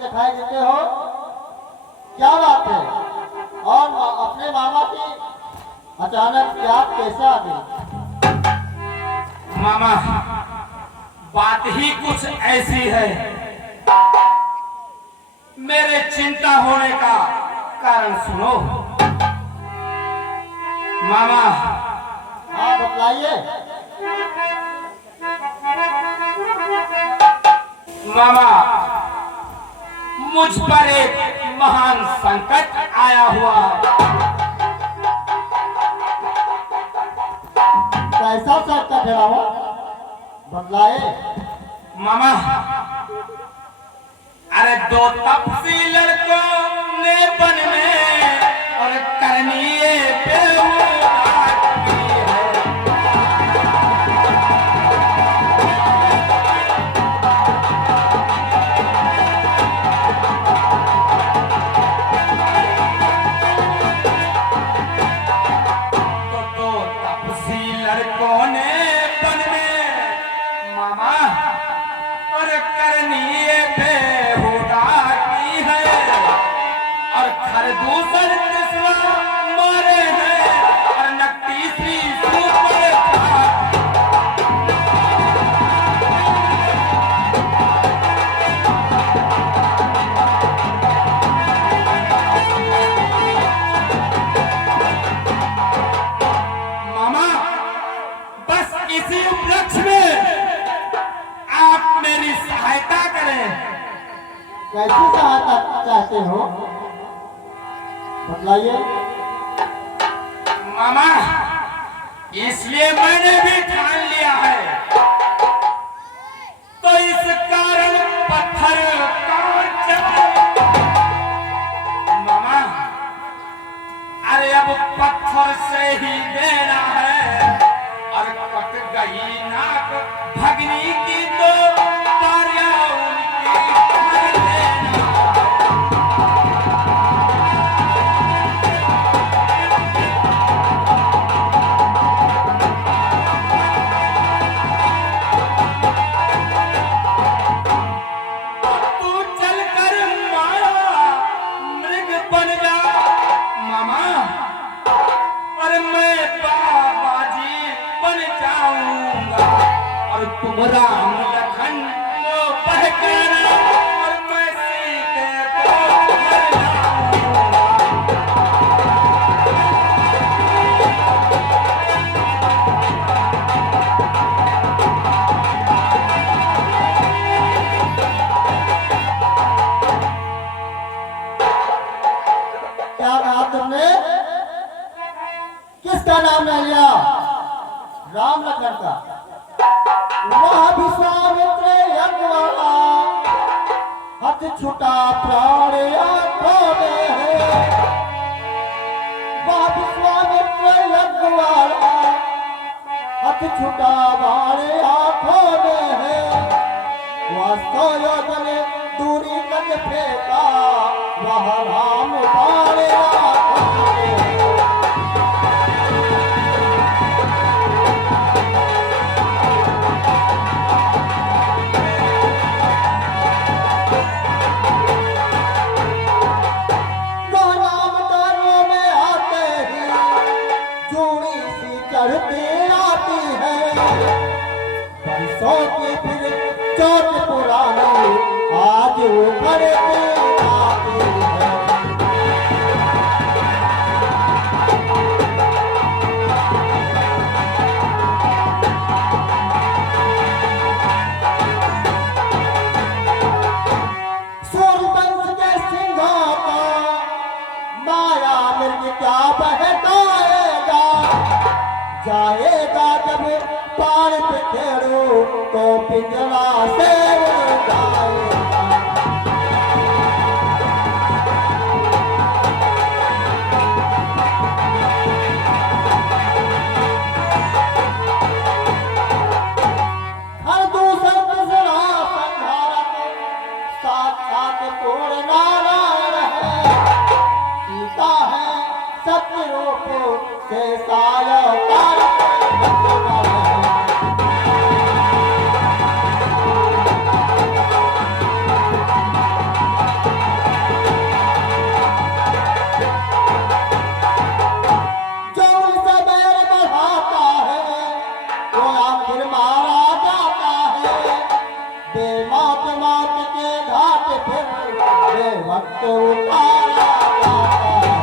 दिखाई देते हो, क्या बात है? और अपने मामा की अचानक याद कैसे आ गई? मामा, बात ही कुछ ऐसी है। मेरे चिंता होने का कारण सुनो मामा। हाँ बतलाइए। मामा, मुझ पर एक महान संकट आया हुआ है। कैसा संकट है बाबा, बतलाए। मामा, अरे दो तपसी लड़कों ने बन में और करनी कैसी सहायता चाहते हो, बतलाइए। मामा, इसलिए मैंने भी ठान लिया है। तो इस कारण पत्थर मामा, अरे अब पत्थर से ही देना है। और कट गई नाक भगनी की तो राम लखन को पहचाना और मैं सीते को मर क्या कहा तुमने? किसका नाम ले लिया? राम लखन का? वह विश्वामित्र यज्ञ वाला हथ छुटा प्राण आंखों में है। वह विश्वामित्र यज्ञ वाला हथ छुटा प्राण आंखों में है। वह 100 योजन दूरी तक फेंका, वह राम प्राण आंखों में है। बरसों की फिर चोट पुरानी आज उभर के आती है। सूर्यवंश के सिंहों को माया मृग क्या बहकाएगा। जाएगा जब पार पे खेड़ो तो पिंजरा से जाएगा। हर दूसरा तीसरा संहारक साक्षात पूर्ण नारायण है। सीता है सत्य रूप से साया वक्त उतारा जाता है।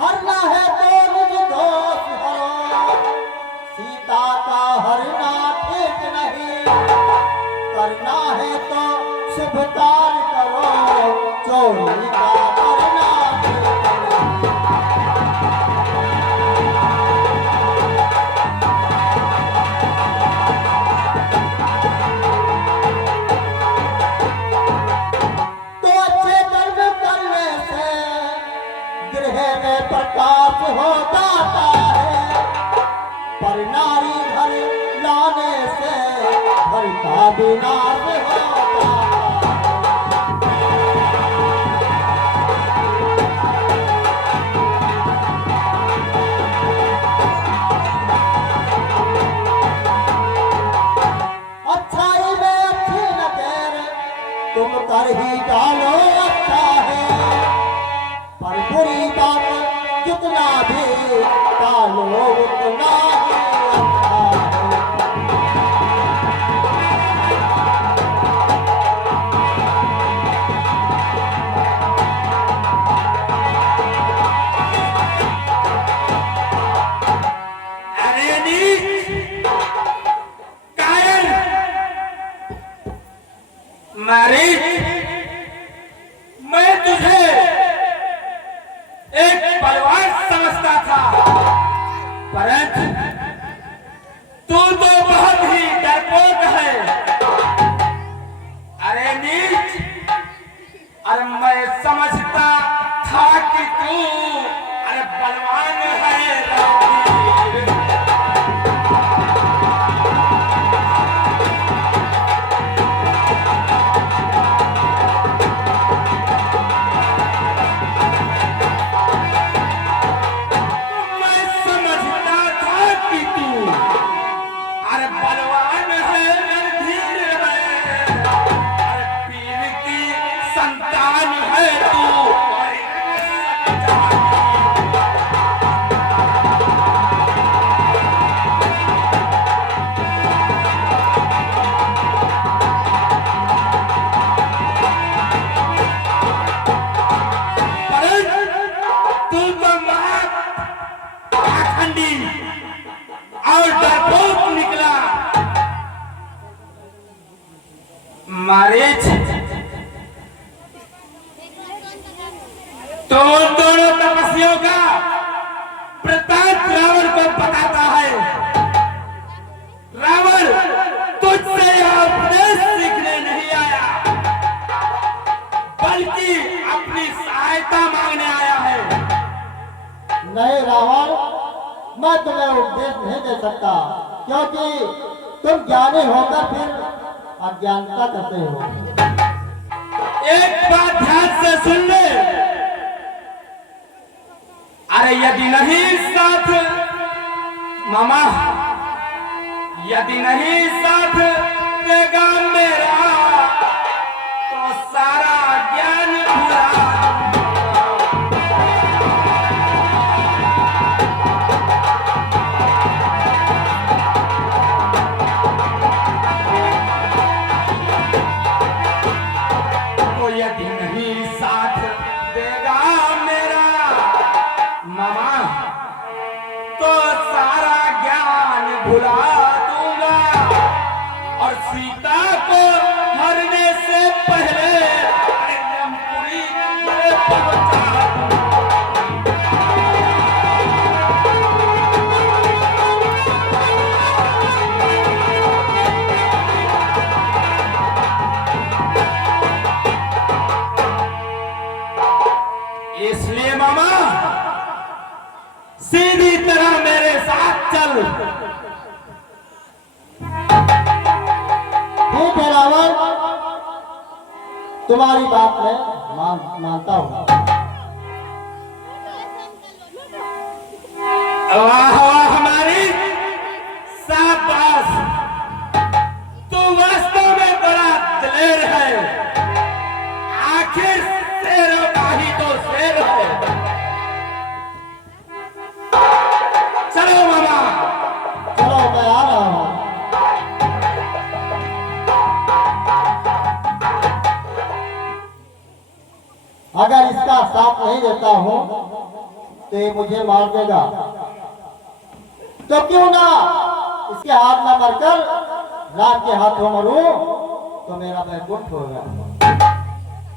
हरना है तो निज दोष हरो, सीता का हरना ठीक नहीं। करना है तो शुभ कार्य करो, चोरी का करना ठीक नहीं। तो अच्छे कर्म करने से गृह में प्रकाश हो जाता है, पर नारी घर लाने से घर का विनाश होता है। अच्छाई में अच्छी नजर तुम कर ही डालो अच्छा है, पर बुरी बात जितना भी डालो उतना ही अच्छा है। अरे नीच, कायर, मरीच, मैं तुझे एक बलवान समझता था, परंतु तू तो बहुत ही डरपोक है। अरे नीच, अरे मैं समझता था कि तू अरे बलवान है रणधीर। मैं समझता था कि तू अरे बलवान है रणधीर है, अरे पीर की संतान है तू। तू तो महाखंडी और डरपोक निकला। मारीच, तो उन दोनों तपस्वियों का वृत्तांत रावण को बताता है। रावण तुझसे यह उपदेश सीखने नहीं आया, बल्कि अपनी सहायता मांगने आया है। नहीं रावण, मैं तुम्हें उपदेश नहीं दे सकता, क्योंकि तुम ज्ञानी होकर फिर अज्ञानता करते हो। एक बात ध्यान से सुन ले, अरे यदि नहीं साथ मामा, यदि नहीं साथ देगा मेरा, तो सारा ज्ञान भुला तो यदि नहीं साथ देगा मेरा मामा, तो सारा ज्ञान भुला दूंगा और सीता को मरने से पहले यमपुरी में पहुंचा दूंगा। इसलिए मामा सीधी तरह मेरे साथ चल। ठीक है रावण, तुम्हारी बात मैं मानता हूँ। वाह वाह हमारी शाबाश, तू वास्तव में बड़ा दिलेर है। आखिर शेरों का ही तो शेर है। साथ नहीं देता हूँ तो ये मुझे मार देगा। तो क्यों ना इसके हाथ में मरकर राम के हाथों मरूं तो मेरा बैकुंठ होगा।